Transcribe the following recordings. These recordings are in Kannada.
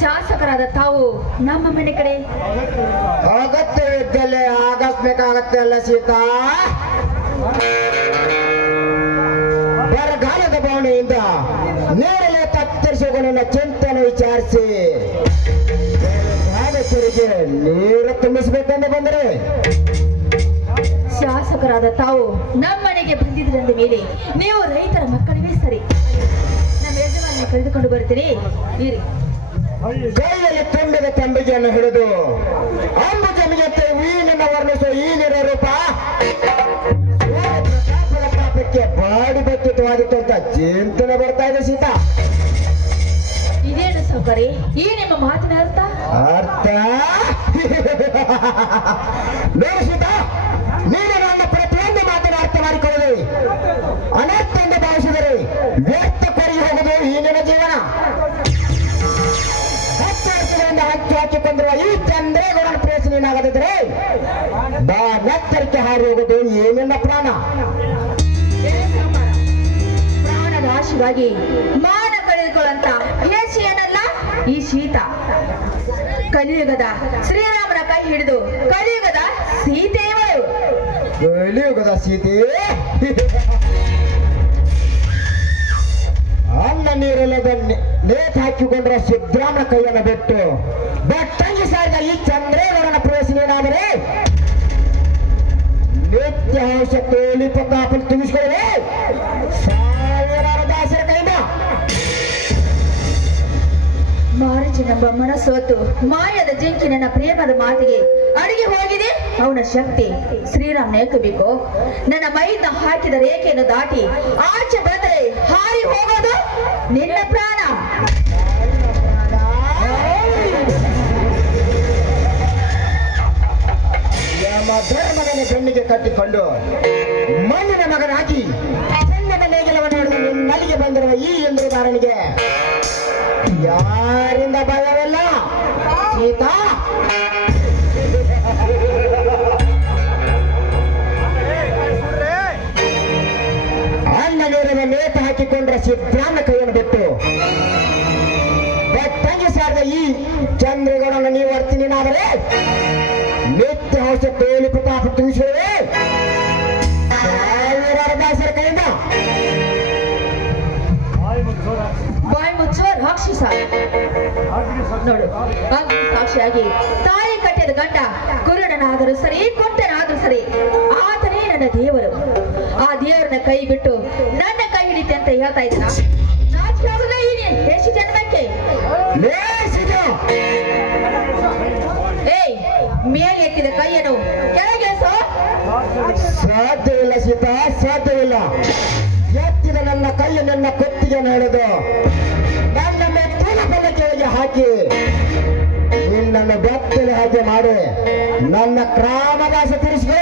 ಶಾಸಕರಾದ ತಾವು ನಮ್ಮ ಮನೆ ಕಡೆ ಅಗತ್ಯವಿದ್ದಲ್ಲೇ ಆಗಸ್ಬೇಕಾಗತ್ತೆ ಅಲ್ಲ ಸೀತಾ. ಬರಗಾಲದ ಭಾವನೆಯಿಂದ ನೇರಳೆ ತತ್ತರಿಸಿಕೊಂಡು ಚಿಂತನೆ ವಿಚಾರಿಸಿ ನೀರು ತುಂಬಿಸಬೇಕೆಂದು ಬಂದರೆ ಶಾಸಕರಾದ ತಾವು ನಮ್ಮ ಮನೆಗೆ ಬಂದಿದ್ರಂದ ಮೇಲೆ ನೀವು ರೈತರ ಮಕ್ಕಳಿಗೆ ಸರಿ. ನಮ್ಮ ಯಜಮಾನ ಕಳೆದುಕೊಂಡು ಬರ್ತೀರಿ ಇರಿ. ಕೈಯಲ್ಲಿ ತುಂಬಿದ ತಂಬಿಗೆಯನ್ನು ಹಿಡಿದು ಅಂಬು ಜಮಿಗೆ ವೀನನ್ನು ವರ್ಣಿಸುವ ಈ ನೀರ ರೂಪ ಪ್ರತಾಪಕ್ಕೆ ಬಾಡಿ ಬೆಕ್ಕಿತವಾದಿತ್ತು ಅಂತ ಚಿಂತನೆ ಬರ್ತಾ ಇದೆ ಸೀತಾ. ಇದೇನು ಸೌಕರ್ಯ? ಈ ನಿಮ್ಮ ಮಾತಿನ ಅರ್ಥ ನೋಡು ಸೀತಾ, ನೀನು ನನ್ನ ಪ್ರತಿಯೊಂದು ಮಾತಿನ ಅರ್ಥ ಮಾಡಿಕೊಳ್ಳದೆ ಅನರ್ಥ ಎಂದು ಭಾವಿಸಿದರೆ ವ್ಯರ್ಥ ಕೊರಗಿ ಹೋಗುವುದು ಈ ನಿನ್ನ ಜೀವನ. 10 ವರ್ಷಗಳಿಂದ ಹಚ್ಚು ಹಾಕಿಕೊಂಡಿರುವ ಈ ಚಂದ್ರೇಗೌಡನ ಪ್ರೇಸ ನೀನಾಗದಿದ್ರೆ ಬಾ ನೆತ್ತರಿಕೆ ಹಾರಿ ಹೋಗುವುದು ಈ ನಿನ್ನ ಪ್ರಾಣ. ಪ್ರಾಣದ ಆಶೆಗಾಗಿ ಮಾನ ಕಳೆದುಕೊಳ್ಳಂತ ಏನಲ್ಲ ಈ ಶೀತ. ಕಲಿಯುಗದ ಶ್ರೀರಾಮನ ಕೈ ಹಿಡಿದು ಕಲಿಯುಗದ ಸೀತೆಯವರು. ಕಲಿಯುಗದ ಸೀತೆ ಅನ್ನ ನೀರಿಲ್ಲದ ನೇತು ಹಾಕಿಕೊಂಡ್ರ ಸಿದ್ದರಾಮನ ಕೈಯನ್ನು ಬಿಟ್ಟು ಬಟ್ಟಂಗಿ ಸಾರಿದ ಈ ಚಂದ್ರೇಗೌಡನ ಪ್ರೇಸನೇನಾದರೆ ನಿತ್ಯ ಅಂಶ ತೋಲಿ ಪ್ರತಾಪನ ತುಂಬಿಸಿಕೊಳ್ಳದೆ ಸಾವಿರಾರು ದಾಸರ ಕೈಯಿಂದ ಮಾರುಚನೆಂಬ ಮನಸ್ಸೊತ್ತು ಮಾಯದ ಜಿಂಕಿ ನನ್ನ ಪ್ರೇಮದ ಮಾತಿಗೆ ಅಡಿಗೆ ಹೋಗಿದೆ ಅವನ ಶಕ್ತಿ. ಶ್ರೀರಾಮ್ ನೇಕಬೇಕು. ನನ್ನ ಮೈನ ಹಾಕಿದ ರೇಖೆಯನ್ನು ದಾಟಿ ಆಚೆ ಬಂದರೆ ಹಾರಿ ಹೋಗೋದು ನಿನ್ನ ಪ್ರಾಣ. ನಮ್ಮ ಧರ್ಮವನ್ನು ಬೆನ್ನಿಗೆ ಕಟ್ಟಿಕೊಂಡು ಮಣ್ಣಿನ ಮಗನಾಗಿ ಚೆನ್ನದ ನೇಗಿಲವನ್ನು ಹಿಡಿದು ನಿನ್ನಲ್ಲಿಗೆ ಬಂದಿರುವ ಈ ಇಂದ್ರಧಾರನಿಗೆ ಯಾರಿಂದ ಭಯವಿಲ್ಲ ಸೀತಾ. ಅನ್ನ ನೀರಿನ ನೇತು ಹಾಕಿಕೊಂಡ್ರ ಸಿದ್ದರಾಮನ ಕೈಯನ್ನು ಬಿಟ್ಟು ಬೆಟ್ಟಂಗಿ ಸಾರಿದ ಈ ಚಂದ್ರಗೌಡನ ನೀವು ವರ್ತಿನಾದರೆ ನಿತ್ಯ ಔಷಧ ತೋಲಿ ಪ್ರತಾಪ ತುಂಬಿಸುವೆ ಸಾವಿರಾರು ದಾಸರ ಕೈಯಿಂದ ಬಾಯಿ ಮುಚ್ಚುವ ರಾಕ್ಷಸ. ನೋಡು, ಅಗ್ನಿ ಸಾಕ್ಷಿಯಾಗಿ ತಾಯಿ ಕಟ್ಟಿದ ಗಂಡ ಕುರುಡನಾದರೂ ಸರಿ ಕೊಂಟನಾದರೂ ಸರಿ ಆತನೇ ನನ್ನ ದೇವರು. ಆ ದೇವರನ್ನ ಕೈ ಬಿಟ್ಟು ನನ್ನ ಕೈ ಹಿಡಿತೆ ಅಂತ ಹೇಳ್ತಾ ಇದ್ದ ನಾಚಿಕಾಗಲ್ಲ ಈ ಎಷ್ಟು ಜನ್ಮಕ್ಕೆ. ಏಯ್, ಮೇಲೆ ಎತ್ತಿದ ಕೈಯನ್ನು ಕೆಳಗಿಳಿಸೋ. ಸಾಧ್ಯವಿಲ್ಲ ಸೀತಾ, ಸಾಧ್ಯವಿಲ್ಲ. ಎತ್ತಿದ ನನ್ನ ಕೈಯ ನನ್ನ ಕೊತ್ತಿಗೆಯನ್ನು ಹಿಡಿದು ನನ್ನ ಮೆಟ್ಟಿನ ಪಲ್ಲಕ್ಕಿಗೆ ಹಾಕಿ ನಿನ್ನನ್ನು ಬೆತ್ತಲೆ ಹಾಕಿ ಮಾಡಿ ನನ್ನ ಕ್ರಾಮದಾಸ ತಿರ್ಸ್ಕೊ.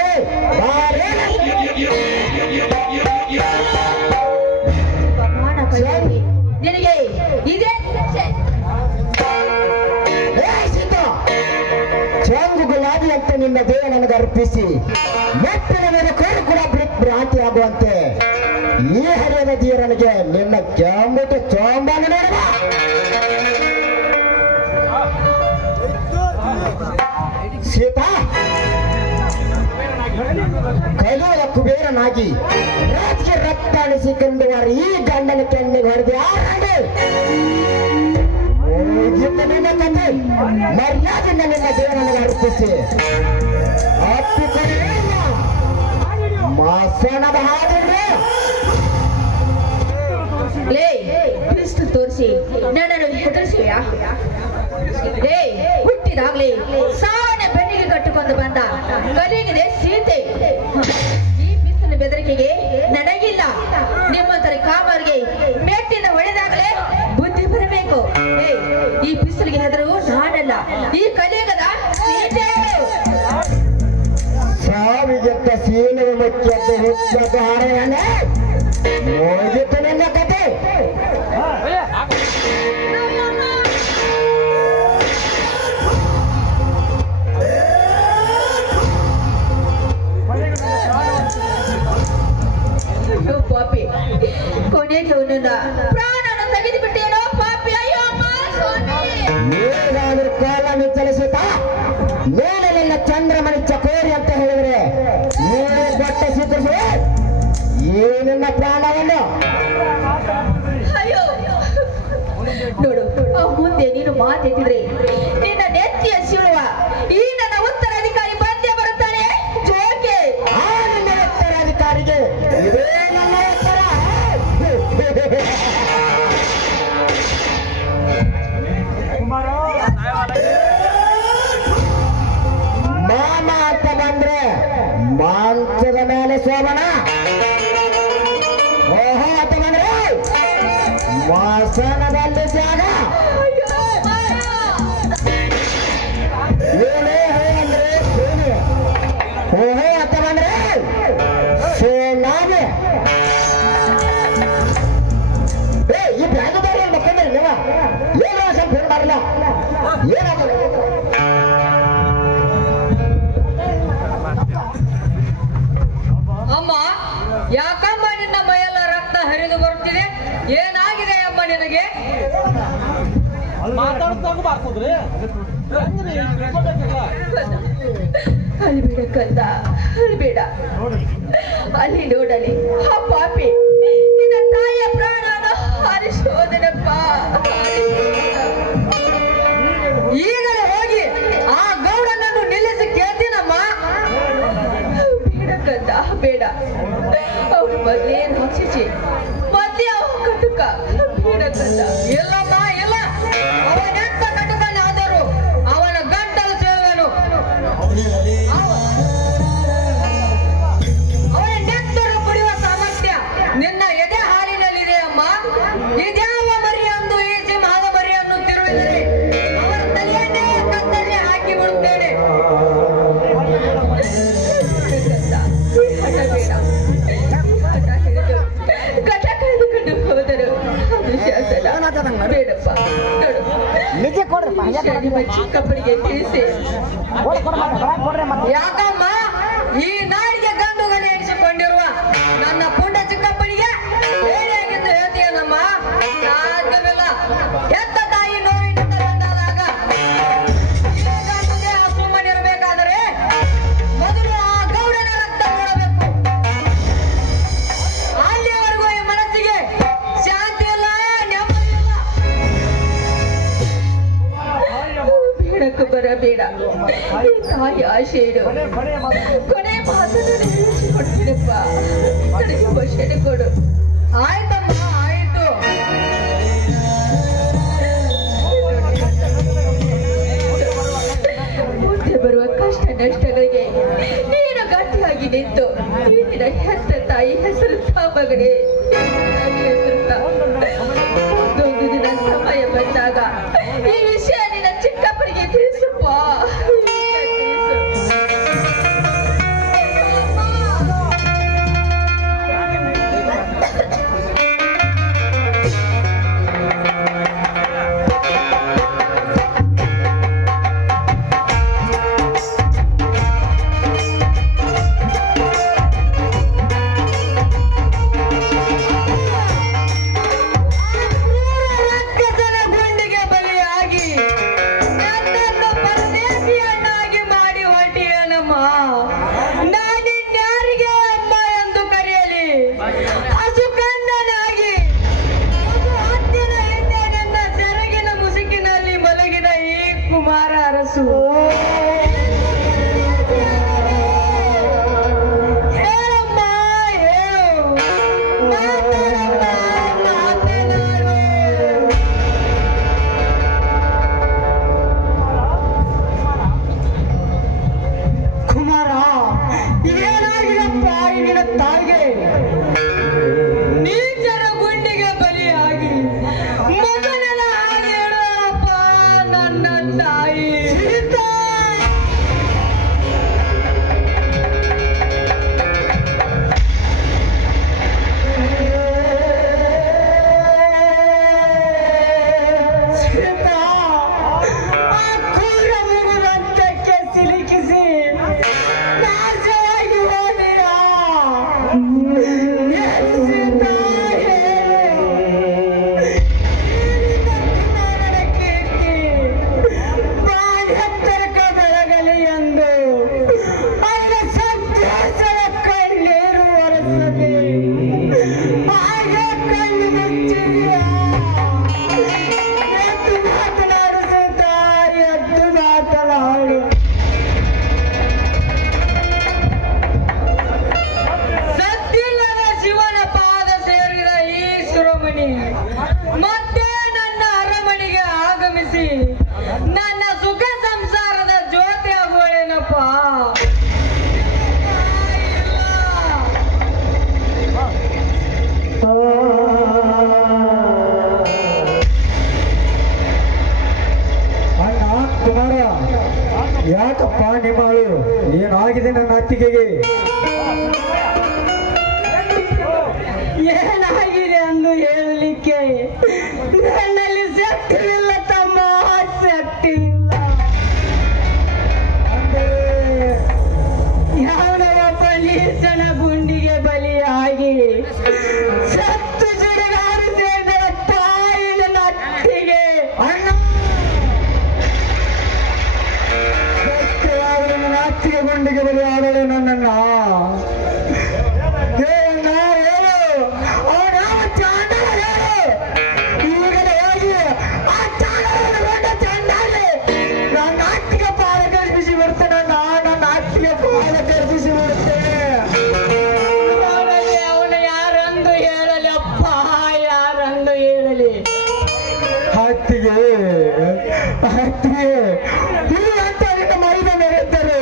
ನಿನಗೆ ಇದೇ ಚಂಗು ಗುಲಾಬಿ ಅಂತ ನಿನ್ನ ದೇಹ ನನಗೆ ಅರ್ಪಿಸಿ ಮೆಟ್ಟಿನ ಮೇಲೆ ಕೋರು ಕೂಡ ಭ್ರಾಂತಿ ಆಗುವಂತೆ ಈ ಹರಿಯದ ಧೀರನಿಗೆ ನಿನ್ನ ಕೆಂಬಿಟ್ಟು ಚೋಂಬಾನ ನೋಡುವ. ಸೀತಾ, ಕೈಲಾದ ಕುಬೇರನಾಗಿ ರಾಜಕೀಯ ರಕ್ತಾಣಿಸಿಕೊಂಡು ಈ ಗಂಡನ ಕೆನ್ನಿಗೆ ಹೊಡೆದು ಯಾರು ನಿನ್ನ ಕತೆ ಮರ್ಯಾದೆಯಿಂದ ನಿನ್ನ ದೇವರನ್ನು ಅರ್ಪಿಸಿ ಅಪ್ಪಿಕೊಂಡೇ ಮಾಸೋಣ ಬಹಾದ್ರೆ ಕ್ರಿಸ್ತು ತೋರಿಸಿ ನನ್ನನ್ನು ಹೆದರಿಸುವೆಯಾ? ಹುಟ್ಟಿದಾಗ್ಲೇ ಸಾವನ್ನ ಬೆನ್ನಿಗೆ ಕಟ್ಟಿಕೊಂಡು ಬಂದ ಕಲಿಗಿದೆ ಸೀತೆ. ಈ ಬಿಸಿಲು ಬೆದರಿಕೆಗೆ ನನಗಿಲ್ಲ. ನಿಮ್ಮಂತರ ಕಾಮರಿಗೆ ಮೆಟ್ಟಿನ ಹೊಡೆದಾಗಲೇ ಬುದ್ಧಿ ಬರಬೇಕು. ಈ ಬಿಸಿಲಿಗೆ ಹೆದರು ನಾನಲ್ಲ, ಈ ಕಲಿಯುಗದ ಸೀತೆ. ಸಾವಿಗೆತ್ತ ಸೀನವ ಮುಖ್ಯದ್ದು ಹುಚ್ಚದ್ದು ಹಾರೆಯನ್ನೇ ಹೋಗಿತ್ತು ನನ್ನ ಕತೆ. ಪಾಪಿ, ಕೊನೆಗೆ ಅವನನ್ನ ಪ್ರಾಣನ ತೆಗೆದು ಬಿಟ್ಟೇನೋ ಪಾಪಿ. ಅಯ್ಯೋ ಅಮ್ಮ, ಮಾತೆತ್ತಿದ್ರೆ ನಿನ್ನ ನೆತ್ತಿಯ ಸಿಳುವ ಈ ನನ್ನ ಉತ್ತರಾಧಿಕಾರಿ ಬಂದೇ ಬರುತ್ತಾನೆ. ಜೋಕೆ ನನ್ನ ಉತ್ತರಾಧಿಕಾರಿಗೆ ಇದೇ ನನ್ನ ಉತ್ತರ. ಮಾಮ ಅಂತ ಬಂದ್ರೆ ಮಾಂಸದ ಮೇಲೆ ಸೋಮನ, ಓಹೋ ಅಂತ ಬಂದ್ರೆ ವಾಸನದಲ್ಲಿ ಜಾಗ. ಏನೇ ಅಂದ್ರೆ ಸೇನೆ, ಓಹೋ ಅಂತ ಬಂದ್ರೆ ಸೇನಾನೆ. ಈ ಬ್ಯಾಗದಾರಿ ಮಕ್ಕಂದ್ರೆ ನೀವ ಏನೋ ಸ್ವಲ್ಪ ಫೋನ್ ಮಾಡಲ್ಲ ಏನಾಗ. ಅಮ್ಮ, ಯಾಕಮ್ಮ ನಿನ್ನ ಮೈಯೆಲ್ಲ ರಕ್ತ ಹರಿದು ಬರುತ್ತಿದೆ? ಏನಾಗಿದೆ ಅಮ್ಮ ನಿನಗೆ? ಅಲ್ಬೇಡ ಕಂದ, ಅಲ್ಬೇಡ. ಅಲ್ಲಿ ನೋಡಲಿ ಆ ಪಾಪಿ ನಿನ್ನ ತಾಯಿಯ ಪ್ರಾಣನ ಹಾರಿಸೋದನಪ್ಪ. ಈಗಲೇ ಹೋಗಿ ಆ ಗೌಡನನ್ನು ನಿಲ್ಲಿಸಿ ಕೇಳ್ತೀನಮ್ಮ. ಬೇಡ ಕಂದ, ಬೇಡ. ಅವನು ಮೊದಲೇ ರಾಕ್ಷಸಿ, ಮೊದಲೇ ಅವ ಕಟುಕ. ಬೇಡ ಕಂದ. ಇಲ್ಲಮ್ಮ, ಇಲ್ಲ. ಅವನೆಂತ ಕಟುಕನಾದರೂ ಅವನ ಗಂಟಲು ಸೇರುವನು. ಅವನ ನೆತ್ತರು ಕುಡಿಯುವ ಸಾಮರ್ಥ್ಯ ನಿನ್ನ ಎದೆ ಹಾಲಿನಲ್ಲಿದೆ ಅಮ್ಮ. ಇದ್ಯಾವ ಮರಿಯೊಂದು ಈ ಸಿಂಹದ ಮರಿಯನ್ನು ತಿರುವಿದರೆ ಅವರ ತಲೆಯನ್ನೇ ಕತ್ತಲ್ಲಿ ಹಾಕಿ ಬಿಡುತ್ತೇನೆ. ಕಟ ಕಳೆದುಕೊಂಡು ಹೋದರು. ಬೇಡಪ್ಪ, ನಿಜ ಕೊಡ್ರಿ ನಿಮ್ಮ ಚಿಕ್ಕಪ್ಪನಿಗೆ ತಿಳಿಸಿ. ಯಾಕಮ್ಮ ಈ ನಾಡಿಗೆ ಗಂಡುಗನೆ ಎನಿಸಿಕೊಂಡಿರುವ ನನ್ನ ಪುಂಡ ಚಿಕ್ಕಪ್ಪನಿಗೆ ಬೇರೆಯಾಗಿದ್ದು ಹೇಳ್ತೀಯನಮ್ಮ? ಸಾಧ್ಯವಿಲ್ಲ. ಎತ್ತ ತಾಯಿ ನೋವಿನಿಂದ ಬಂದಾದಾಗ ಈ ಗಂಡುಗೆ ಸುಮ್ಮನಿರಬೇಕಾದರೆ ಮೊದಲು ಆ ಗೌಡನ ರಕ್ತ ಓಡಬೇಕು. ಅಲ್ಲಿಯವರೆಗೂ ಈ ಮನಸ್ಸಿಗೆ ಶಾಂತಿ ಇಲ್ಲ, ನೆಮ್ಮದಿ ಇಲ್ಲ. ಬೇಡಕ್ಕೆ ಬರಬೇಡ. ಈ ತಾಯಿ ಆಶೆಯಿಡು. ಕೊನೆ ಮಾತನ್ನು ನೆರವೇರಿಸಿಕೊಡ್ತೀನಪ್ಪ. ನನಗೆ ವಶನೆ ಕೊಡು. ಆಯ್ತಮ್ಮ, ಆಯ್ತು. ಮುಂದೆ ಬರುವ ಕಷ್ಟ ನಷ್ಟಗಳಿಗೆ ನೀನು ಗಟ್ಟಿಯಾಗಿ ನಿಂತು ಈ ನಿನ್ನ ಹೆತ್ತ ತಾಯಿ ಹೆಸರು ಮಗನೇ ಒಂದೊಂದು ದಿನ ಸಮಯ ಬಂದಾಗ ಈ ವಿಷಯ ನಿನ್ನ ಚಿಕ್ಕಪ್ಪನಿಗೆ ತಿಳಿಸಪ್ಪ. ಈ ಏನಾಗಿದೆ ನನ್ನ ಅತ್ತಿಗೆಗೆ? ಏನಾಗಿದೆ ಅಂದು ಹೇಳಲಿಕ್ಕೆ ನನ್ನಲ್ಲಿ ಶಕ್ತಿವಿಲ್ಲ ತಮ್ಮ, ಶಕ್ತಿವಿಲ್ಲ. ಯಾವುದೋ ಒಬ್ಬ ನೀಚನ ಗುಂಡಿಗೆ ಬಲಿಯಾಗಿ ಸತ್ತು ಜುಡುಗಾಡುತ್ತಿದ್ದ ತಾಯಿ ನನ್ನ ಅತ್ತಿಗೆ. ನನ್ನ ಅತ್ತಿಗೆ ಗುಂಡಿಗೆ ಬಲಿ ಆಡಲು ನನ್ನನ್ನ ಮೈದ ಮೇರೆದ್ದರು.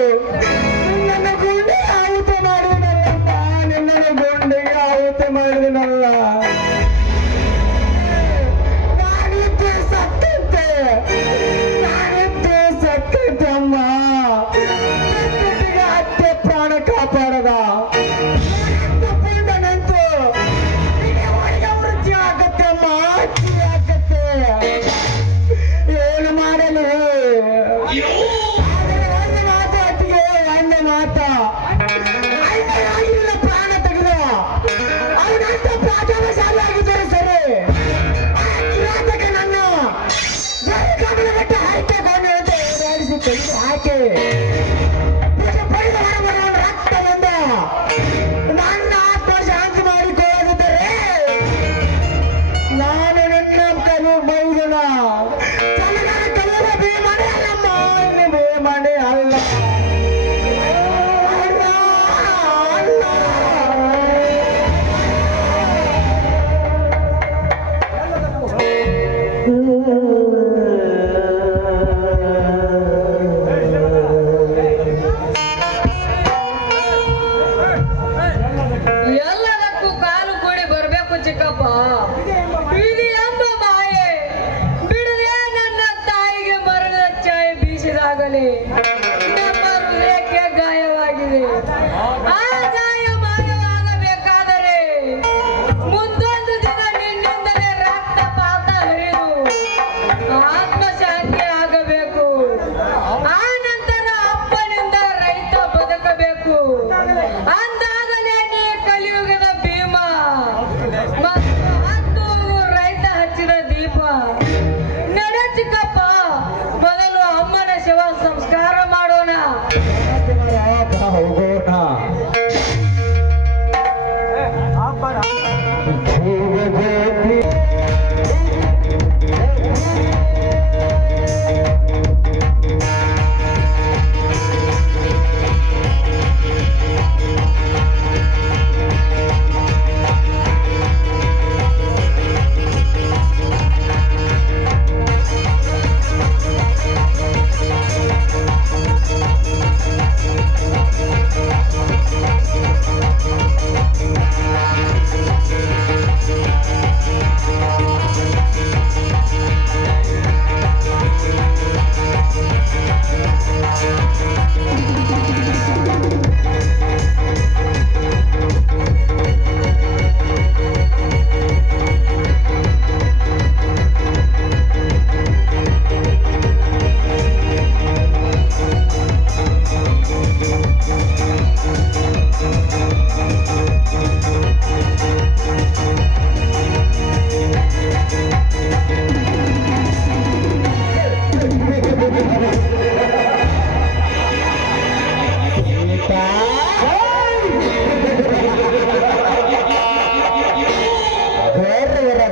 ನನ್ನ ಗುಂಡೆ ಆಹುತ ಮಾಡಿದನಲ್ಲಪ್ಪ, ನಿನ್ನ ಗುಂಡೆಗೆ ಆಹುತ ಮಾಡಿದನಲ್ಲ. ನಾನಿದ್ದು ಸತ್ತಂತೆ ಅಮ್ಮ. ಅತ್ತೆ ಪ್ರಾಣ ಕಾಪಾಡದ ನಂತು ವೃತ್ತಿ ಆಗತ್ತೆ ಅಮ್ಮ, ಆಗತ್ತೆ. ಏನು ಮಾಡಲು? ಒಂದು ಮಾತು ಅತ್ತಿಗೆ, ಒಂದು ಮಾತ ಇಲ್ಲ. ಪ್ರಾಣ ತೆಗೆದ ಅವನಂತ ಪ್ರಾಥಮಿಕ ಆಗಿದ್ದರೆ ಸರಿ. ನನ್ನ ಬೆಟ್ಟ ಹಾಕಿಕೊಂಡು ಓಡಾಡಿಸಿ ತೆಗೆದು ಹಾಕಿ ಪಡೆದ ಹೊರಬರುವನು ರಕ್ತವೆಂದ ನನ್ನ ಆತ್ಮ ಶಾಂತಿ ಮಾಡಿಕೊಳ್ಳದಿದ್ದರೆ ನಾನು ನಿನ್ನ ಕಲು ಮೈದನ ಬೇಮಣೆ ಅಲ್ಲಮ್ಮ, ಬೇಮಣೆ ಅಲ್ಲ. ಎಲ್ಲದಕ್ಕೂ ಕಾಲು ಕೂಡಿ ಬರ್ಬೇಕು ಚಿಕ್ಕಪ್ಪ. ಇದು ಎಂಬ ಮಾಯೆ ಬಿಡದೆ ನನ್ನ ತಾಯಿಗೆ ಮರದ ಚಾಯ್ ಬೀಸಿದಾಗಲೇ ನಮ್ಮ ಹೃದಯಕ್ಕೆ ಗಾಯವಾಗಿದೆ. ಆ ಗಾಯ ಮಾಯವಾಗಬೇಕಾದರೆ ಮುಂದೊಂದು ದಿನ ನಿನ್ನಿಂದಲೇ ರಕ್ತಪಾತ ಹರಿದು ಆತ್ಮಶಾಂತಿ ಆಗಬೇಕು. ಆ ನಂತರ ಅಪ್ಪನಿಂದ ರೈತ ಬದುಕಬೇಕು. ಅಂದಾಗಲೇ ನೀ ಕಲಿಯುಗದ ಭೀಮ ಮತ್ತು ಹತ್ತೂರು ರೈತ ಹಚ್ಚಿದ ದೀಪ. ನಡೆ ಚಿಕ್ಕಪ್ಪ, ಮೊದಲು ಅಮ್ಮನ ಶಿವ ಸಂಸ್ಕಾರ ಮಾಡೋಣ. ಹೋಗೋಣ.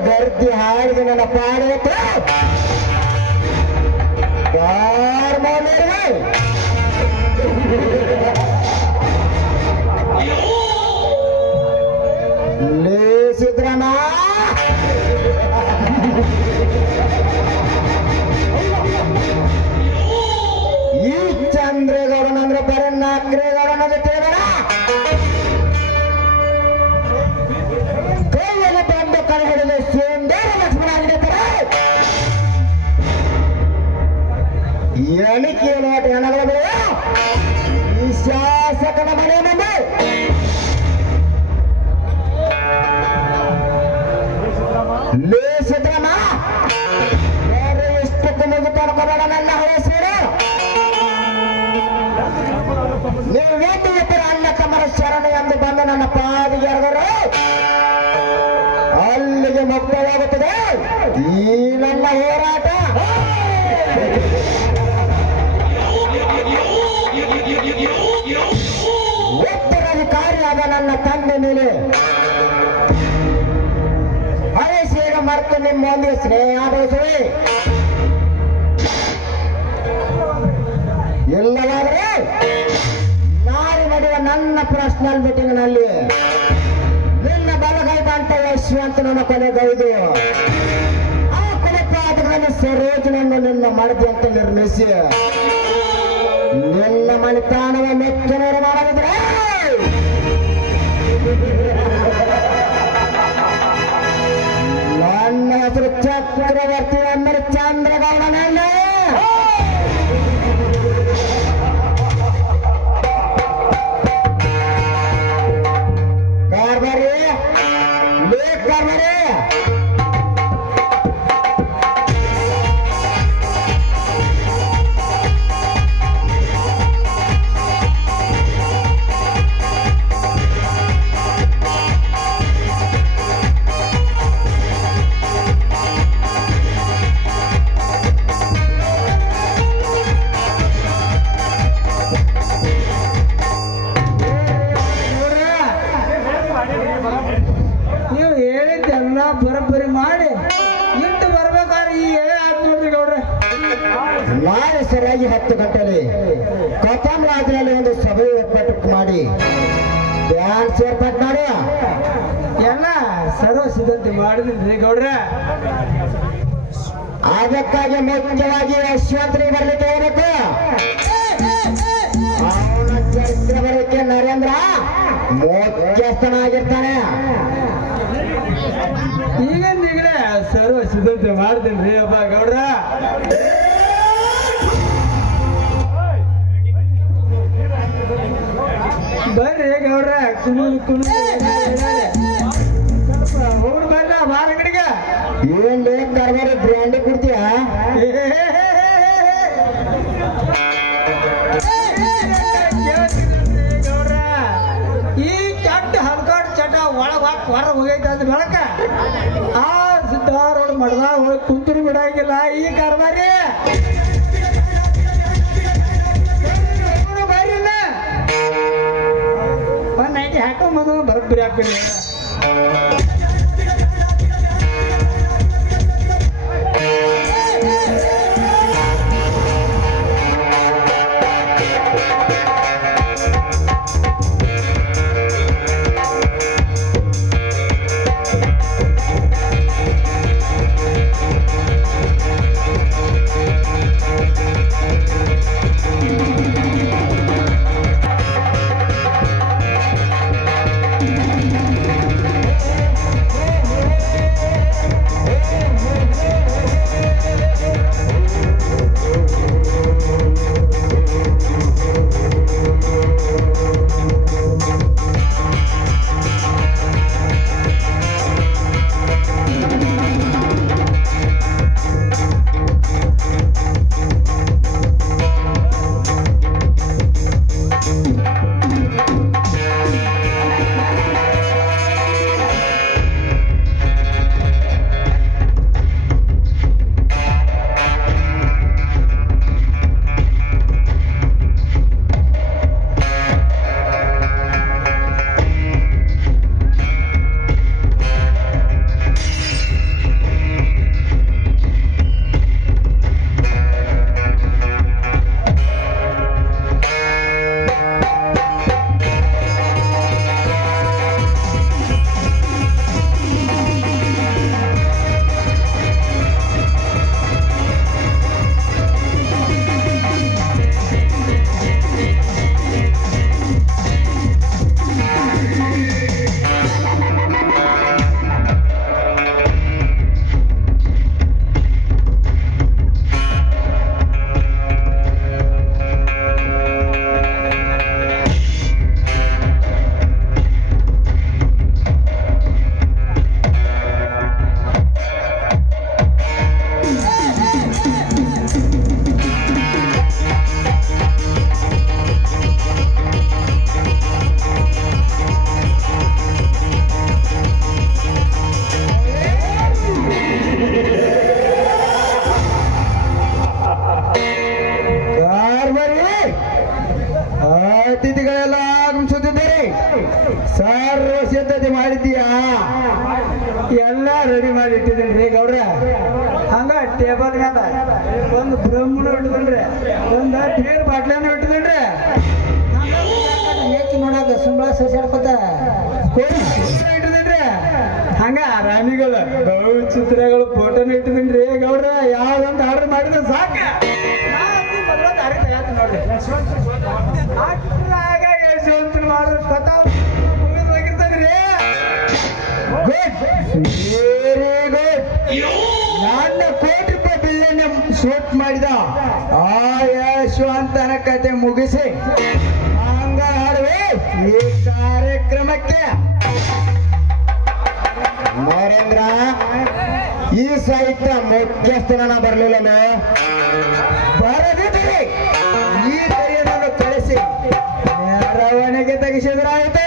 ಗರ್ದಿ ಹಾಡಿಗೆ ನನ್ನ ಪಾಡಬೇಕು. ಯಾರ ಮಾಡಿರಿ ಲೇಸಿದ್ರನ ಈ ಚಂದ್ರೇಗೌಡನಂದ್ರೆ ಬರೀ ನಾಕ್ರೇಗೌಡನಂದ್ರೆ ತಿಳಿಬೇಡ. ಕೈಯಲ್ಲಿ ಬಂದು ಕೈ ಹಿಡಿದು ಸುಂದರ ಲಕ್ಷ್ಮಣ ಆಗಿರ್ತಾರೆ. ಎಣಿಕೆ ನೋಟ ಹೆಣಗಳು ಈ ಶಾಸ ಶಾಸಕನ ಮನೆ ಮುಂದೆ ಲೇಸಿದ್ರಮ್ಮ ಬೇರೆ ಇಷ್ಟಕ್ಕೆ ಮುಗಿತಡ್ಕೋಬೇಡ ನನ್ನ ಹೆಸರು. ನೀವೇನು ಇಬ್ಬರ ಅಣ್ಣ ತಮ್ಮರ ಶರಣ ಎಂದು ಬಂದು ನನ್ನ ಪಾದಿಗೆ ಎರೆದರು ಅಲ್ಲಿಗೆ ಮುಕ್ತವಾಗುತ್ತದೆ ಈ ನನ್ನ ಹೋರಾಟ. ಉತ್ತರಾಧಿಕಾರಿಯಾದ ನನ್ನ ತಂದೆ ಮೇಲೆ ಸೇರ ಮರೆತು ನಿಮ್ಮೊಂದಿಗೆ ಸ್ನೇಹ ಬೆಳೆಸುವೆ. ಇಲ್ಲವಾದರೆ ನಾಳೆ ನಡೆಯುವ ನನ್ನ ಪರ್ಸನಲ್ ಮೀಟಿಂಗ್ ನಲ್ಲಿ ನಿನ್ನ ಬಲಗೈ ಬಂಟ ಯಶವಂತನನ್ನು ಕೊನೆಗೈದು ಆ ಕೊನೆಪಾದಗಳನ್ನು ಸರೋಜನನ್ನು ನಿನ್ನ ಮಡದಿ ಅಂತ ನಿರ್ಮಿಸಿ ನಿನ್ನ ಮಣಿತಾಣವ ಮೆಚ್ಚನವರು ಮಾಡದಿದ್ರೆ ನನ್ನ ಹೆಸರು ಚಕ್ರವರ್ತಿ ಅಂದರೆ ಚಂದ್ರಗೌಡನಲ್ಲ. ಕಾರ್ಬಾರಿ ಲೇಕ್ ಕಾರ್ಬಾರಿ ನೀವು ಹೇಳಿದ್ದೆಲ್ಲ ಬರೋಬ್ಬರಿ ಮಾಡಿ ಇಟ್ಟು ಬರ್ಬೇಕಾದ್ರೆ ಈ ಎಳೆ ಆಯ್ತು ನೋಡ್ರಿ ಗೌಡ್ರೆ. ನಾಳೆ ಸರಿಯಾಗಿ 10 ಗಂಟೆಯಲ್ಲಿ ಕಥಾಮರಾಜನಲ್ಲಿ ಒಂದು ಸಭೆ ಏರ್ಪಾಟು ಮಾಡಿ ಡ್ಯಾನ್ಸ್ ಏರ್ಪಾಟ್ ಮಾಡಿ ಎಲ್ಲ ಸರ್ವ ಸಿದ್ಧತೆ ಮಾಡಿದ್ರಿ ಗೌಡ್ರೆ. ಅದಕ್ಕಾಗಿ ಮುಖ್ಯವಾಗಿ ಯಶವಂತನಿಗೆ ಬರ್ಲಿಕ್ಕೆ ಹೋಗ್ಬೇಕು. ಅವನ ಚರಿತ್ರೆ ಬರೋಕ್ಕೆ ನರೇಂದ್ರ ಮುಖ್ಯಸ್ಥನಾಗಿರ್ತಾನೆ. ಈಗಲೇ ಸರ್ವ ಸಿದ್ಧತೆ ಮಾಡ್ತೀನಿ ಅಪ್ಪ ಗೌಡ್ರ. ಬರ್ರಿ ಗೌಡ್ರ ಕುಣಿದು ಸ್ವಲ್ಪ ಹೋಗಿ ಬರ್ಲ ಬಾರ ಕಡೆಗೆ. ಏನ್ ಕರ್ಬಾರಿ ಬ್ರ್ಯಾಂಡಿ ಕೊಡ್ತೀಯ? ಗೌಡ್ರ ಈ ಕೆಟ್ಟ ಹಲ್ಕಾಡ್ ಚಟ ಒಳಗ ಹೊರ ಹೋಗೈತೆ ಅಂದ ಬೆಳಕ ಆ ಸಿದ್ಧಾರೋಡ್ ಮಡ್ದಾಗ ಹೋಗಿ ಕುಂತರು ಬಿಡಂಗಿಲ್ಲ ಈ ಕಾರ್ಬಾರಿ. ಬರಿಲ್ಲ ಒಂದ್ ನೈಟಿ ಹಾಕೊಂಡ್ ಬರೋಬ್ಬರಿ ಹಾಕ್ತೀನಿ. ಸರ್ವ ಸಿದ್ಧತೆ ಮಾಡಿದ್ದೀಯಾ? ಎಲ್ಲ ರೆಡಿ ಮಾಡಿ ಇಟ್ಟಿದ್ದೀನಿ ರೀ ಗೌಡ್ರ. ಹಂಗ ಟೇಬಲ್ ಮ್ಯಾಲ ಒಂದು ಬ್ರಹ್ಮನು ಇಟ್ಟಿದನ್ರಿ, ಒಂದು ಬೀರ್ ಬಾಟ್ಲನ್ನು ಇಟ್ಟಿದನ್ರಿ. ಏಕೆ ನೋಡಾಕ ಸುಂಬಳ ಸಸ್ಯಾಡ್ಕೊತ ಇಟ್ಟಿದನ್ರಿ. ಹಂಗ ರಾಣಿಗಳು ಗೌ ಚಿತ್ರಗಳು ಫೋಟೋನು ಇಟ್ಟಿದನ್ರಿ ಗೌಡ್ರ. ಯಾವ್ದಂತ ಆರ್ಡರ್ ಮಾಡಿದ್ರೆ ಸಾಕ ನೋಡ್ರಿ. ಅಷ್ಟ್ರಾಗ ಯಶವಂತ ಮಾಡಿದ್ರೆ ಕಥಾ ಮುಗಿದು ಹೋಗಿರ್ತದ್ರಿ. Very good. ನನ್ನ ಕೋಟಿ ರೂಪಾಯಿ ಬಿಲ್ಲನ್ನ ಶೂಟ್ ಮಾಡಿದ ಆ ಯಶವಂತನ ಕತೆ ಮುಗಿಸಿ ಹಂಗ ಹಾಡುವೆ ಈ ಕಾರ್ಯಕ್ರಮಕ್ಕೆ. ನರೇಂದ್ರ, ಈ ಸಾಹಿತ್ಯ ಮುಖ್ಯಸ್ಥನ ಬರಲಿಲ್ಲ. ಬರದಿದ್ದರೆ ಈ ಕೈಯನ್ನು ಕಳಿಸಿ ಮೆರವಣಿಗೆ ತೆಗೆಸಿದ್ರಾಯ್ತು.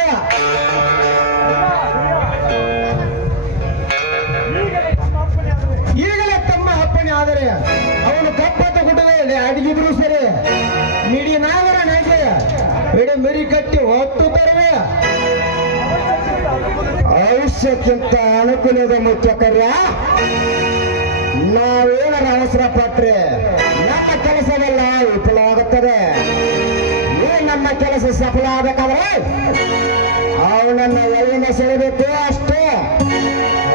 ಈಗಲೇ ತಮ್ಮ ಅಪ್ಪಣೆ ಆದರೆ ಅವನು ಕಪ್ಪತ್ತು ಗುಡ್ಡದಲ್ಲಿ ಅಡಿಗಿದ್ರು ಸರಿ, ಮಿಡಿ ನಾಗರ ನಾಗೆ ಇಡೀ ಮಿರಿ ಕಟ್ಟಿ ಹೊತ್ತು ತರುವೆ. ಆಯುಷ್ಯಕ್ಕಿಂತ ಅನುಕೂಲದ ಮುಖ್ಯ ಕಾರ್ಯ. ನಾವೇನಾರ ಅವಸರ ಪಟ್ರೆ ನಮ್ಮ ಕೆಲಸವೆಲ್ಲ ವಿಫಲ ಆಗುತ್ತದೆ. ನಮ್ಮ ಕೆಲಸ ಸಫಲ ಆಗಬೇಕಾದ್ರೆ ಅವನನ್ನ ಎಲ್ಲಿಂದ ಸೆಳೆಬೇಕು ಅಷ್ಟೇ.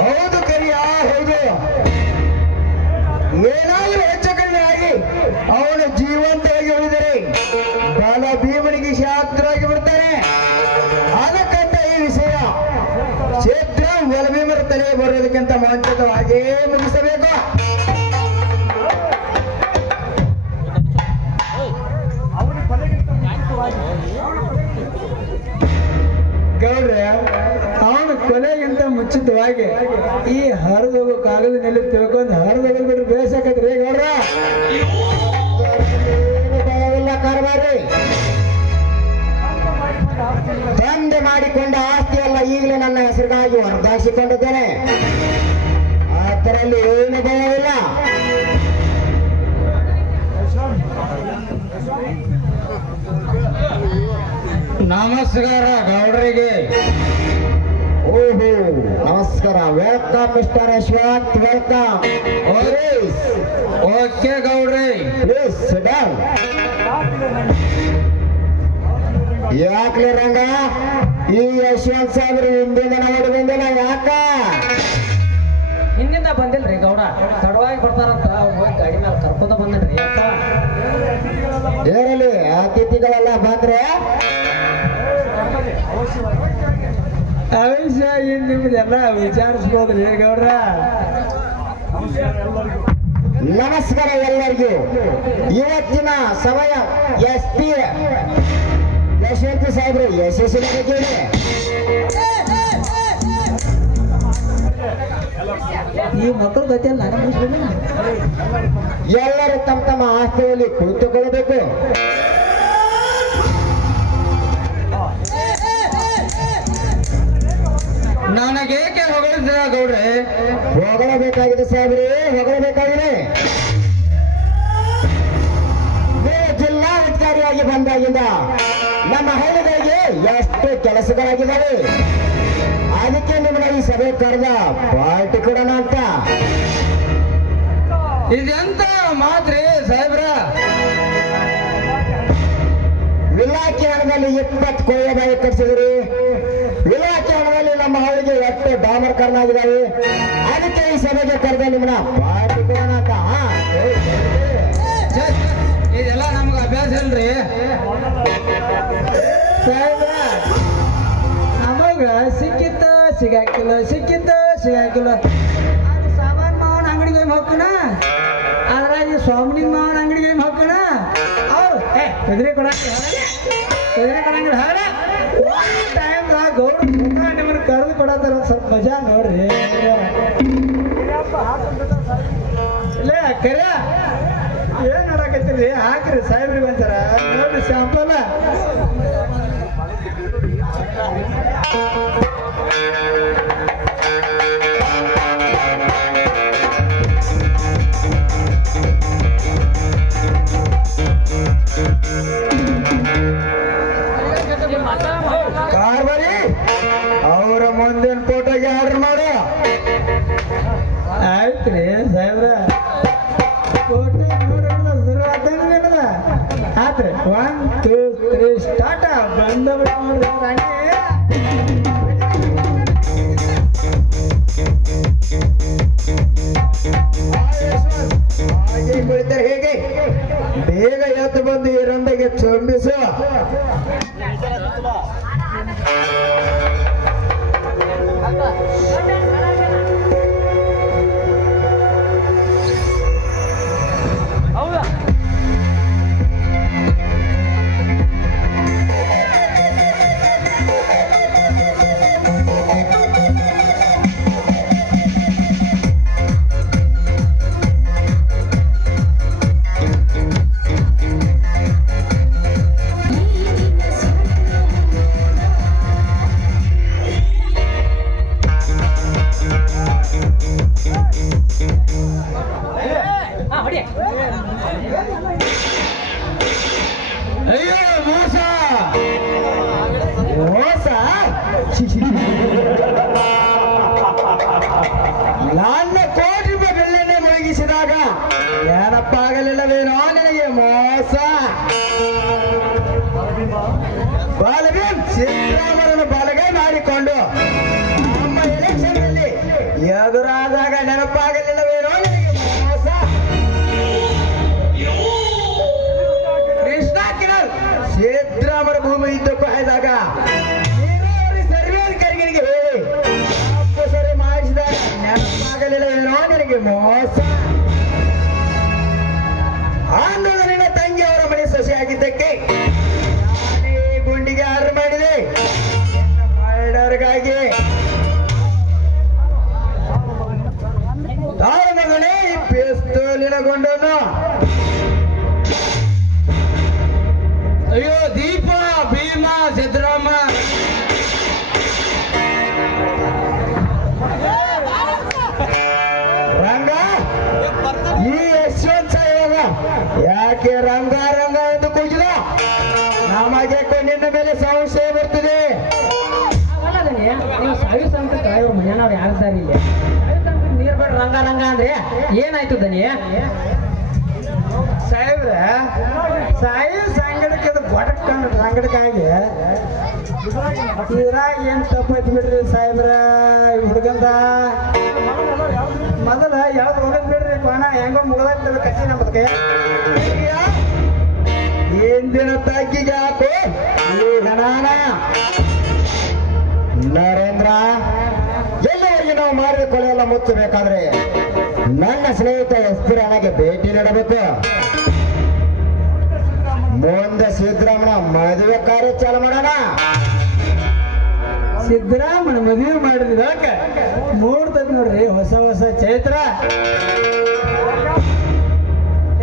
ಹೌದು ಕರಿಯ, ಹೌದು. ಏನಾದ್ರೂ ಹೆಚ್ಚು ಕಡಿಮೆ ಆಗಿ ಅವನು ಜೀವಂತವಾಗಿ ಉಳಿದರೆ ಬಾಲ ಭೀಮನಿಗೆ ಶಾಸ್ತ್ರವಾಗಿ ಬಿಡ್ತಾರೆ. ಅದಕ್ಕಂತ ಈ ವಿಷಯ ಕ್ಷೇತ್ರ ಬಲಭೀಮರ ತಲೆ ಬರೋದಕ್ಕಿಂತ ಮುಂಚಿತವಾಗಿಯೇ ಮುಗಿಸಬೇಕು. ಗೌಡ್ರೆ, ಅವನು ಕೊಲೆಗಿಂತ ಮುಂಚಿತವಾಗಿ ಈ ಹರಿದೋಗೋ ಕಾಗದನಲ್ಲಿ ತಿಳ್ಕೊಂಡು ಹರಿದೋಗ ಬಿಟ್ಟು ಬೇಸಕತ್ರಿ ಗೌಡ್ರ. ಕಾರವಾರಿ ತಂದೆ ಮಾಡಿಕೊಂಡ ಆಸ್ತಿಯಲ್ಲ ಈಗಲೇ ನನ್ನ ಹೆಸರಿಗಾಗಿ ವರ್ಗಾಯಿಸಿಕೊಂಡಿದ್ದೇನೆ. ಅದರಲ್ಲಿ ಏನು ಭಯವಿಲ್ಲ. ನಮಸ್ಕಾರ ಗೌಡ್ರಿಗೆ. ಓಹೋ, ನಮಸ್ಕಾರ. Welcome mister Yashwant, welcome. Okay ಗೌಡ್ರಿ, ಪ್ಲೀಸ್ ಸಿಟ್ ಡೌನ್. ಯಾಕ್ಲೆ ರಂಗ, ಈ ಯಶವಂತ್ ಸಾಹೇಬ್ರು ಹಿಂದಿಂದ ನೋಡಿ ಬಂದಿಲ್ಲ, ಯಾಕ? ಹಿಂದಿಂದ ಬಂದಿಲ್ರಿ ಗೌಡ, ತಡವಾಗಿ ಬರ್ತಾರಂತ ಹೋಗಿ ಗಾಡಿ ಮೇಲೆ ಕರ್ಕೊಂಡ ಬಂದನ್ರಿ. ಏನಲ್ಲಿ ಅತಿಥಿಗಳೆಲ್ಲ ಬಂದ್ರೆ ಅವಶ್ಯವಾಗಿ ನಿಮ್ದೆಲ್ಲ ವಿಚಾರಿಸ್ಬೋದ್ರಿ ಗೌಡ್ರ. ನಮಸ್ಕಾರ ಎಲ್ಲರಿಗೂ. ಇವತ್ತಿನ ಸಮಯ SP ಯಶವಂತ ಸಾಹೇಬ್ರು ಯಶಸ್ವಿ ಕೇಳಿ. ಈ ಮಕ್ಕಳು ಗತಿಯಲ್ಲಿ ನಾನು ಎಲ್ಲರೂ ತಮ್ಮ ತಮ್ಮ ಆಸ್ತಿಯಲ್ಲಿ ಕುಳಿತುಕೊಳ್ಳಬೇಕು. ನನಗೇಕೆ ಹೊಗಳಿದ್ರ ಗೌಡ್ರೆ? ಹೊಗಳಬೇಕಾಗಿದೆ ಸಾಹೇಬ್ರಿ, ಹೊಗಳಬೇಕಾಗಿದೆ. ನೀವು ಜಿಲ್ಲಾಧಿಕಾರಿಯಾಗಿ ಬಂದಾಗಿಂದ ನಮ್ಮ ಹಳ್ಳಿಗಳಿಗೆ ಎಷ್ಟು ಕೆಲಸಗಳಾಗಿದ್ದಾವೆ. ಅದಕ್ಕೆ ನಿಮ್ಮನ್ನ ಈ ಸಭೆ ಕರೆದ ಪಾರ್ಟಿ ಕೊಡೋಣ ಅಂತ. ಇದೆಂತ ಮಾತ್ರಿ ಸಾಹೇಬ್ರ? ಇಲಾಖೆ ಹಣದಲ್ಲಿ 20 ಕೊಯ್ಯ ಬಾಯಿ ಕಟ್ಸಿದ್ರಿ. ಇಲಾಖೆ ಹಣದಲ್ಲಿ ನಮ್ಮ ಹಳ್ಳಿಗೆ ಎಷ್ಟು ಡಾಮರ್ಕರಣ ಆಗಿದ್ದಾವೆ. ಅದಕ್ಕೆ ಈ ಸಭೆಗೆ ಕರೆದ ನಿಮ್ಮನ್ನ ಪಾರ್ಟಿ ಕೊಡೋಣ ಅಂತ. ಇದೆಲ್ಲ ನಮ್ಗೆ ಅಭ್ಯಾಸ ಇಲ್ರಿ ಸಾಹೇಬ್ರ. ನಮಗ ಸಿಕ್ಕಿತ್ತ ಸಿಗಾಕಿಲ್ಲ, ಸಿಕ್ಕಿತ್ತ ಸಿಗಾಕಿಲ್ಲ. ಅದು ಸಾಮಾನ್ ಮಾವನ ಅಂಗಡಿಗೆ ಹೋಗ್ಕಣ, ಅದ್ರಾಗ ಸ್ವಾಮಿ ಮಾವನ ಅಂಗಡಿಗೆ ಹೋಗ್ಕಣ. ಅವ್ರು ಕುದುರೆ ಕೊಡಂಗಿಲ್ಲ ಹಾಳ ಟೈಮ್ದಾಗ ಗೌಡ್ರು ನಿಮ್ಮನ್ನ ಕರೆದು ಕೊಡತ್ತಾರ. ಸ್ವಲ್ಪ ಮಜಾ ನೋಡ್ರಿ. ಇಲ್ಲ ಕರೆ ಏನ್ ನೋಡಕತ್ತೀರಿ? ಹಾಕ್ರಿ ಸಾಹೇಬ್ರಿಗೆ ಒಂಥರ ನೋಡ್ರಿ ಸ್ಯಾಂಪಲ್. ಕಾರ್ಬಾರಿ ಮುಂದಿನ ಫೋಟೋಗೆ ಆರ್ಡರ್ ಮಾಡು. ಆಯ್ತ್ರಿ ಸಾಹೇಬ್ರ, ಫೋಟೋ ನೋಡೋಣ ಶುರು ಆತಂಗ ಆತ್ರಿ. 1 2 3 ಸ್ಟಾರ್ಟ್. ಬಂದ ನೋಡ್ರಿ ರಾಣಿ. ಹಾಗೆ ಕುಳಿತಾರೆ ಹೇಗೆ? ಬೇಗ ಎದ್ದು ಬಂದು ಈ ರಂಡೆಗೆ ಚೊಂಬಿಸು. ಅಯ್ಯೋ ಮೋಸ ಮೋಸ. ನನ್ನ ಕೋಟಿ ರೂಪಾಯಿ ಬೆಳ್ಳೆಣ್ಣೆ ಮುಳುಗಿಸಿದಾಗ ಏನಪ್ಪ ಆಗಲಿಲ್ಲವೇನೋ ನಿನಗೆ ಮೋಸ. ಬಾಲಭೀಮ್ ಸಿದ್ದರಾಮರನ್ನು ಬಲಗೈ ಮಾಡಿಕೊಂಡು ನಮ್ಮ ಎಲೆಕ್ಷನ್ ಅಲ್ಲಿ ಎದುರಾದಾಗ ನೆನಪಾಗಲಿಲ್ಲವೇನೋ ನಿನಗೆ ಮೋಸ. ಕೃಷ್ಣ ಕಿರಣ್ ಸಿದ್ದರಾಮರ ಭೂಮಿ ಇದ್ದಕ್ಕೂ ಆಯ್ದಾಗ ನೀರಾವರಿ ಸರ್ವೇಧಿಕಾರಿಗಳಿಗೆ ಹೇಳಿ ತಪ್ಪು ಸರಿ ಮಾಡಿಸಿದಾಗ ನೆನಪಾಗಲಿಲ್ಲವೇನೋ ನಿನಗೆ ಮೋಸ. ಆಂದೋಲನ ತಂಗಿ ಅವರ ಮನೆ ಸೊಸೆಯಾಗಿದ್ದಕ್ಕೆ ನಾನೇ ಗುಂಡಿಗೆ ಆರ್ಡರ್ ಮಾಡಿದೆ ಮರ್ಡರ್ಗಾಗಿ. ತಾಳ ಮಗನೇ ಈ ಪಿಸ್ತೂಲಿನ ಗುಂಡನ್ನು. ಅಯ್ಯೋ ದೀಪ ಭೀಮ ಸಿದ್ದರಾಮ. ರಂಗ ಈ ಯಶವಂತ ಸಾಹೇಬ ಯಾಕೆ ರಂಗ ರಂಗ ಎಂದು ಕೂಗಿದ? ನಮಗೆ ನಿನ್ನ ಮೇಲೆ ಸಂಶಯ ಬರ್ತದೆ. ನೀವು ಸಾಯಿ ಸಂಕಟ ಇವ್ರ ಮನೆಯವ್ರು ಯಾರ್ದಾರ ಇಲ್ಲಿ ನೀರ್ ಬೇಡ ರಂಗ ರಂಗ ಅಂದ್ರೆ ಏನಾಯ್ತು ದನಿ? ಸಾಹೇಬ್ರ ಸಾಯಿ ಸಂಗಡಕ್ಕೆ ಬಡಕಂಡ್ ರಂಗಡಕ್ಕಾಗಿ ಇದ್ರಾಗ ಏನ್ ತಪ್ಪೈತಿ ಬಿಡ್ರಿ ಸಾಹೇಬ್ರ. ಹುಡುಗಂದ ಮೊದಲ ಯಾವ್ದು ಹೋಗದ್ ಬಿಡ್ರಿ ಕೋಣ ಹೆಂಗೋ ಮುಗದ ಕಟ್ಟಿ ನಮ್ಮದ ಕೈ ಏನ್ ತಗ್ಗಿಗೆ ಹಾಕು ಈ ಹಣಾನ. ನರೇಂದ್ರ, ಎಲ್ಲವರಿಗೆ ನಾವು ಮಾಡಿದ ಕೊಳೆಯೆಲ್ಲ ಮುಚ್ಚಬೇಕಾದ್ರೆ ನನ್ನ ಸ್ನೇಹಿತ ಎಸ್.ಪಿ. ರಾಣಗೆ ಭೇಟಿ ನೀಡಬೇಕು. ಮುಂದೆ ಸಿದ್ದರಾಮನ ಮದುವೆ ಕಾರ್ಯ ಚಾಲು ಮಾಡೋಣ. ಸಿದ್ದರಾಮನ ಮದುವೆ ಮಾಡಿದಾಗ ಮೂಡ್ತದ ನೋಡ್ರಿ ಹೊಸ ಹೊಸ ಚೈತ್ರ.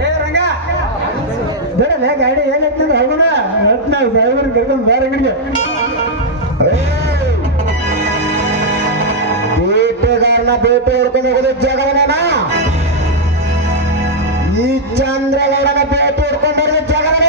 ಏ ರಂಗ ಬೇಡಲ್ಲ ಗಾಡಿ ಏನೈತಿ ಹೋಗೋಣ. ನಾವು ಡ್ರೈವರ್ ಕರ್ಕೊಂಡು ಬೇರೆ ಗಡಿಗೆ ಬೇಟೆಗಾರನ ಬೇಟೆ ಹೊಡ್ಕೊಂಡು ಹೋಗೋದು ಜಾಗವನೇನಾ? ಈ ಚಂದ್ರಗೌಡನ ಬೇಟೆ ಹೊಡ್ಕೊಂಡು ಬರೋದು ಜಾಗವನೇ?